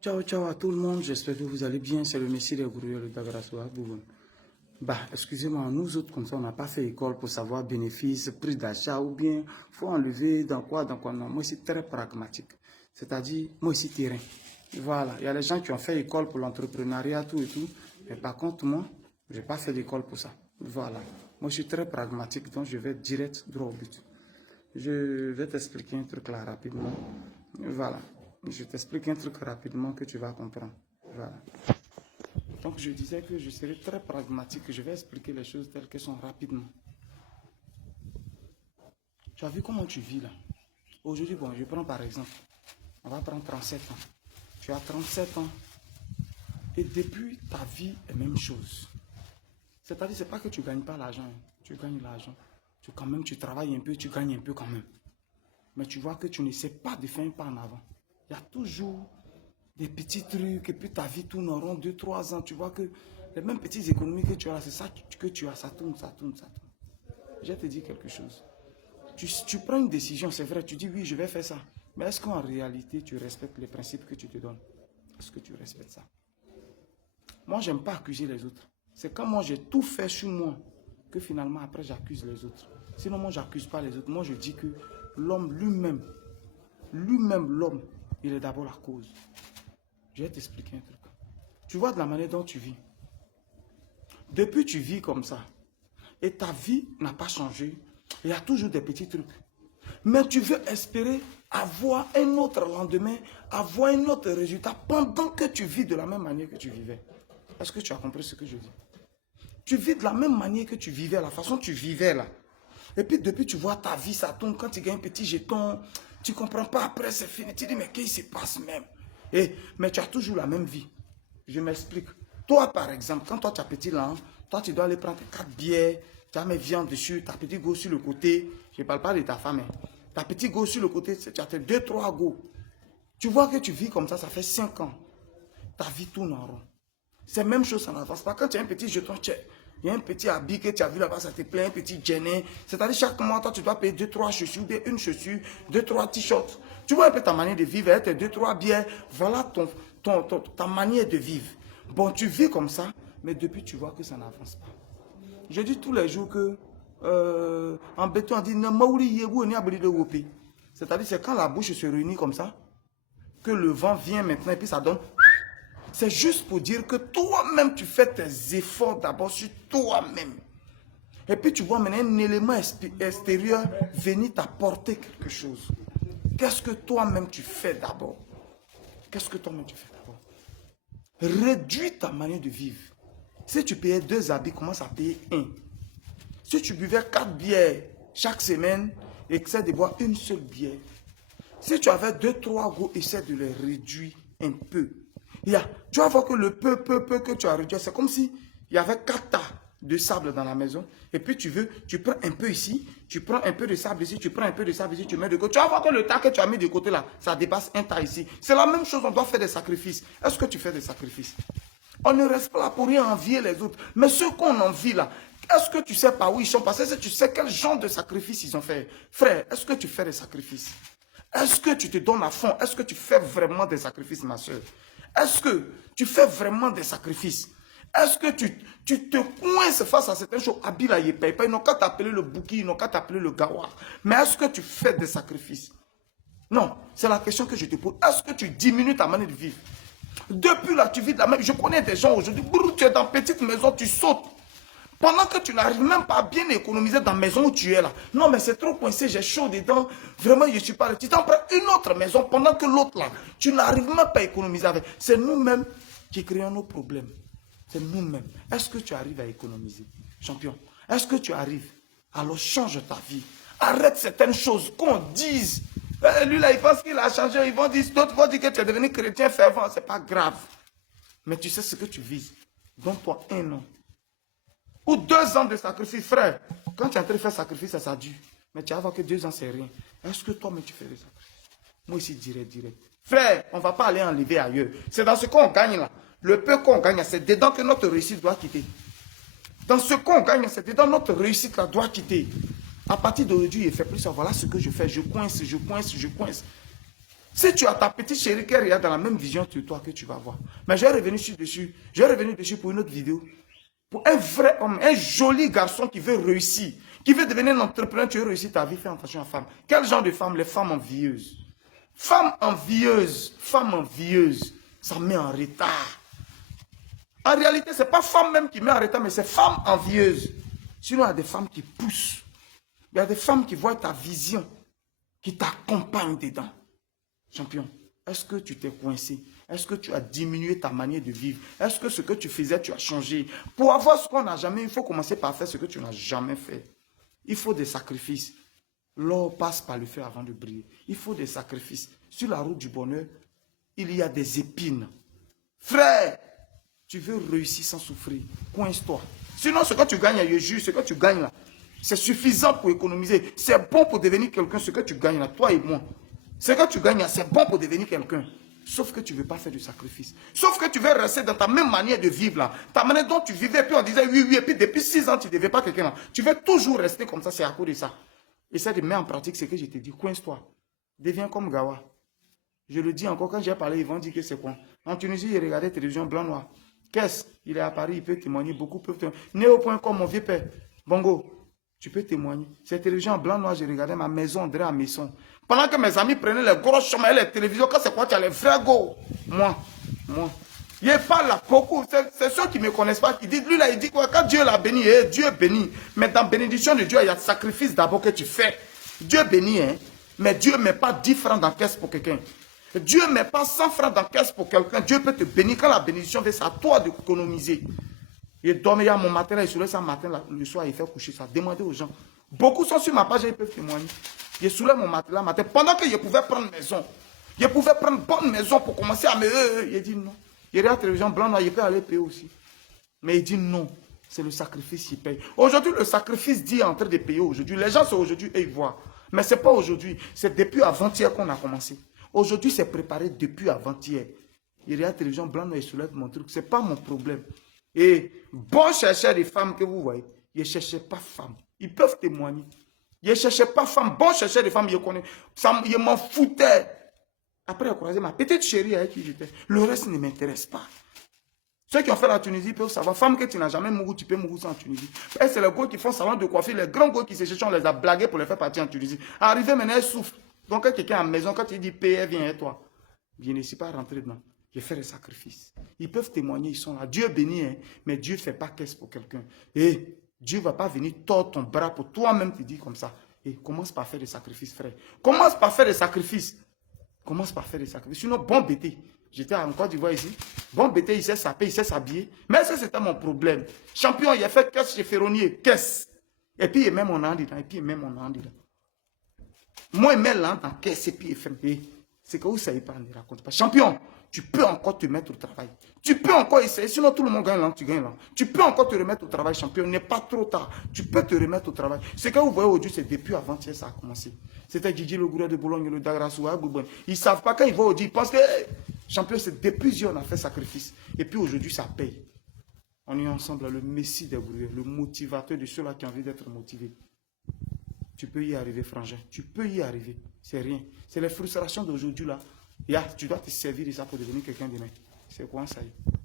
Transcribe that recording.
Ciao, ciao à tout le monde, j'espère que vous allez bien. C'est le Messie des Gourous, le Dagrassoua. Bah, excusez-moi, nous autres, comme ça, on n'a pas fait école pour savoir bénéfice, prix d'achat ou bien faut enlever dans quoi, Non, moi, c'est très pragmatique. C'est-à-dire, moi, c'est terrain. Voilà, il y a les gens qui ont fait école pour l'entrepreneuriat, tout et tout. Mais par contre, moi, je n'ai pas fait l'école pour ça. Voilà. Moi, je suis très pragmatique, donc je vais direct, droit au but. Je vais t'expliquer un truc là rapidement. Voilà. Je t'explique un truc rapidement que tu vas comprendre. Voilà. Donc je disais que je serai très pragmatique. Je vais expliquer les choses telles qu'elles sont rapidement. Tu as vu comment tu vis là? Aujourd'hui, bon, je prends par exemple. On va prendre 37 ans. Tu as 37 ans. Et depuis, ta vie est la même chose. C'est-à-dire, ce n'est pas que tu ne gagnes pas l'argent. Tu gagnes l'argent. Quand même, tu travailles un peu, tu gagnes un peu quand même. Mais tu vois que tu ne sais pas de faire un pas en avant. Il y a toujours des petits trucs, et puis ta vie tourne en rond, 2-3 ans, tu vois que les mêmes petites économies que tu as, c'est ça que tu as, ça tourne, ça tourne, ça tourne. Je vais te dire quelque chose. Tu prends une décision, c'est vrai, tu dis oui, je vais faire ça. Mais est-ce qu'en réalité, tu respectes les principes que tu te donnes? Est-ce que tu respectes ça? Moi, j'aime pas accuser les autres. C'est quand moi, j'ai tout fait sur moi que finalement, après, j'accuse les autres. Sinon, moi, j'accuse pas les autres. Moi, je dis que l'homme lui-même, l'homme, il est d'abord la cause. Je vais t'expliquer un truc. Tu vois de la manière dont tu vis. Depuis tu vis comme ça, et ta vie n'a pas changé, il y a toujours des petits trucs. Mais tu veux espérer avoir un autre lendemain, avoir un autre résultat pendant que tu vis de la même manière que tu vivais. Est-ce que tu as compris ce que je dis? Tu vis de la même manière que tu vivais, la façon dont tu vivais là. Et puis depuis tu vois ta vie, ça tombe, quand tu gagnes un petit jeton, tu ne comprends pas, après c'est fini, tu dis mais qu'est-ce qui se passe même? Mais tu as toujours la même vie. Je m'explique. Toi par exemple, quand toi tu as petit là, toi tu dois aller prendre tes 4 bières, tu as mes viandes dessus, ta petit go sur le côté, je ne parle pas de ta femme, hein. Ta petit go sur le côté, tu as tes 2-3 go. Tu vois que tu vis comme ça fait 5 ans. Ta vie tourne en rond. C'est la même chose, ça n'avance pas. Quand tu as un petit jeton, il y a un petit habit que tu as vu là-bas, ça te plaît, un petit jeanin. C'est-à-dire chaque mois, toi, tu dois payer 2-3 chaussures, ou bien une chaussure, 2-3 t-shirts. Tu vois un peu ta manière de vivre, tes 2-3 bières. Voilà ta manière de vivre. Bon, tu vis comme ça, mais depuis, tu vois que ça n'avance pas. Je dis tous les jours que, en béton, on dit, c'est-à-dire, c'est quand la bouche se réunit comme ça, que le vent vient maintenant, et puis ça donne. C'est juste pour dire que toi-même, tu fais tes efforts d'abord sur toi-même. Et puis tu vois maintenant un élément extérieur venir t'apporter quelque chose. Qu'est-ce que toi-même tu fais d'abord? Qu'est-ce que toi-même tu fais d'abord? Réduis ta manière de vivre. Si tu payais 2 habits, commence à payer 1. Si tu buvais 4 bières chaque semaine, essaie de boire une seule bière. Si tu avais 2-3 goûts, essaie de les réduire un peu. Tu vas voir que le peu que tu as réduit, c'est comme si il y avait 4 tas de sable dans la maison. Et puis tu prends un peu ici, tu prends un peu de sable ici, tu prends un peu de sable ici, tu mets de côté. Tu vas voir que le tas que tu as mis de côté là, ça dépasse un tas ici. C'est la même chose, on doit faire des sacrifices. Est-ce que tu fais des sacrifices? On ne reste pas là pour rien envier les autres. Mais ceux qu'on envie là, est-ce que tu sais par où ils sont passés? Est-ce que tu sais quel genre de sacrifice ils ont fait? Frère, est-ce que tu fais des sacrifices? Est-ce que tu te donnes à fond? Est-ce que tu fais vraiment des sacrifices, ma soeur? Est-ce que tu fais vraiment des sacrifices? Est-ce que tu te coinces face à certaines choses? Abila, il paye pas. Ils n'ont qu'à t'appeler le bouki, ils n'ont qu'à t'appeler le gawa. Mais est-ce que tu fais des sacrifices? Non, c'est la question que je te pose. Est-ce que tu diminues ta manière de vivre? Depuis là, tu vis de la même. Je connais des gens aujourd'hui, tu es dans une petite maison, tu sautes. Pendant que tu n'arrives même pas à bien économiser dans la maison où tu es là. Non, mais c'est trop coincé, j'ai chaud dedans. Vraiment, je ne suis pas là. Tu t'en prends une autre maison pendant que l'autre là, tu n'arrives même pas à économiser avec. C'est nous-mêmes qui créons nos problèmes. C'est nous-mêmes. Est-ce que tu arrives à économiser, champion? Est-ce que tu arrives? Alors change ta vie. Arrête certaines choses qu'on dise. Lui là, il pense qu'il a changé. Ils vont dire, d'autres vont dire que tu es devenu chrétien fervent. C'est pas grave. Mais tu sais ce que tu vises. Donne-toi 1 an. Ou 2 ans de sacrifice, frère. Quand tu es en train de faire sacrifice, ça dure. Mais tu vas voir que 2 ans, c'est rien. Est-ce que toi-même tu fais des sacrifices? Moi ici, direct. Frère, on ne va pas aller enlever ailleurs. C'est dans ce qu'on gagne là. Le peu qu'on gagne, c'est dedans que notre réussite doit quitter. Dans ce qu'on gagne, c'est dedans notre réussite là doit quitter. À partir d'aujourd'hui, il fait plus ça. Voilà ce que je fais. Je coince. Si tu as ta petite chérie qui est dans la même vision que toi, que tu vas voir. Mais je vais revenir dessus. Je vais revenir dessus pour une autre vidéo. Pour un vrai homme, un joli garçon qui veut réussir, qui veut devenir un entrepreneur, tu veux réussir ta vie, fais attention à la femme. Quel genre de femme? Les femmes envieuses. Femme envieuse, ça met en retard. En réalité, ce n'est pas femme même qui met en retard, mais c'est femme envieuse. Sinon, il y a des femmes qui poussent. Il y a des femmes qui voient ta vision, qui t'accompagnent dedans. Champion, est-ce que tu t'es coincé? Est-ce que tu as diminué ta manière de vivre? Est-ce que ce que tu faisais, tu as changé? Pour avoir ce qu'on n'a jamais, il faut commencer par faire ce que tu n'as jamais fait. Il faut des sacrifices. L'or passe par le feu avant de briller. Il faut des sacrifices. Sur la route du bonheur, il y a des épines. Frère, tu veux réussir sans souffrir. Coince-toi. Sinon, ce que tu gagnes, je jure, ce que tu gagnes là, c'est suffisant pour économiser. C'est bon pour devenir quelqu'un, ce que tu gagnes là, toi et moi. Ce que tu gagnes là, c'est bon pour devenir quelqu'un. Sauf que tu ne veux pas faire du sacrifice. Sauf que tu veux rester dans ta même manière de vivre là. Ta manière dont tu vivais, puis on disait oui, et puis depuis 6 ans, tu ne devais pas quelqu'un là. Tu veux toujours rester comme ça, c'est à cause de ça. Essaie de mettre en pratique ce que je te dis. Coince-toi. Deviens comme Gawa. Je le dis encore, quand j'ai parlé, ils vont dire que c'est quoi. En Tunisie, il regardait télévision blanc-noir. Qu'est-ce? Il est à Paris, il peut témoigner, beaucoup peuvent témoigner. Né au point comme mon vieux père. Bongo, tu peux témoigner. Cette télévision blanc-noir, j'ai regardé ma maison, André à Maison. Pendant que mes amis prenaient les gros chemins, les télévisions, quand c'est quoi, tu as les vrais go. Moi. Il parle là beaucoup. C'est ceux qui ne me connaissent pas qui disent, lui là, il dit quoi? Quand Dieu l'a béni, Dieu est béni. Mais dans la bénédiction de Dieu, il y a le sacrifice d'abord que tu fais. Dieu bénit, hein. Mais Dieu ne met pas 10 francs dans la caisse pour quelqu'un. Dieu ne met pas 100 francs dans la caisse pour quelqu'un. Dieu peut te bénir. Quand la bénédiction vient, c'est à toi d'économiser. Il dormait à mon matin, il soulève ça matin, là, le soir, il fait coucher ça. Demandez aux gens. Beaucoup sont sur ma page et ils peuvent témoigner. Il soulève mon matelas matin. Pendant que je pouvais prendre maison, je pouvais prendre bonne maison pour commencer à me... Il dit non. Il regarde la télévision blanc, il peut aller payer aussi. Mais il dit non. C'est le sacrifice qui paye. Aujourd'hui, le sacrifice dit en train de payer aujourd'hui. Les gens sont aujourd'hui et ils voient. Mais ce n'est pas aujourd'hui. C'est depuis avant-hier qu'on a commencé. Aujourd'hui, c'est préparé depuis avant-hier. Il regarde la télévision blanc, il soulève mon truc. Ce n'est pas mon problème. Et bon chercheur des femmes que vous voyez, ils ne cherchaient pas femmes. Ils peuvent témoigner. Ils ne cherchaient pas femmes. Bon chercheur des femmes, je connais. Je m'en foutais. Après, j'ai croisé ma petite chérie avec qui j'étais. Le reste ne m'intéresse pas. Ceux qui ont fait la Tunisie peuvent savoir. Femme que tu n'as jamais mouru, tu peux mourir en Tunisie. Et c'est les gars qui font salon de coiffure. Les grands gars qui se cherchent, on les a blagués pour les faire partir en Tunisie. Arrivé maintenant, elle souffre. Donc, quand quelqu'un à la maison, quand il dit paye, elle vient et toi. Je ne suis pas rentré dedans. J'ai fait des sacrifices. Ils peuvent témoigner, ils sont là. Dieu bénit, hein, mais Dieu ne fait pas caisse pour quelqu'un. Et Dieu ne va pas venir tordre ton bras pour toi-même te dire comme ça. Et commence par faire des sacrifices, frère. Commence par faire des sacrifices. Commence par faire des sacrifices. Sinon, bon bêté. J'étais en Côte d'Ivoire ici. Bon bêté, il sait saper, il sait s'habiller. Mais ça, c'était mon problème. Champion, il a fait caisse chez Ferronnier. Caisse. Et puis, il met mon hand dedans. Et puis, il met mon hand dedans. Moi, il met l'hand en caisse et puis il fait. C'est que vous ne savez pas, ne raconte pas. Champion, tu peux encore te mettre au travail. Tu peux encore essayer. Sinon, tout le monde gagne là, tu gagnes là. Tu peux encore te remettre au travail, champion. Il n'est pas trop tard. Tu peux te remettre au travail. Ce que vous voyez aujourd'hui, c'est depuis avant-hier, ça a commencé. C'était Gigi le gourou de Boulogne, le Dagrassoua, Goubon. Ils ne savent pas quand ils vont aujourd'hui. Ils pensent que, champion, c'est depuis hier, on a fait sacrifice. Et puis aujourd'hui, ça paye. On est ensemble, le messie des gourous, le motivateur de ceux-là qui ont envie d'être motivés. Tu peux y arriver, frangin. Tu peux y arriver. C'est rien. C'est les frustrations d'aujourd'hui là. Tu dois te servir de ça pour devenir quelqu'un demain. C'est quoi ça y est?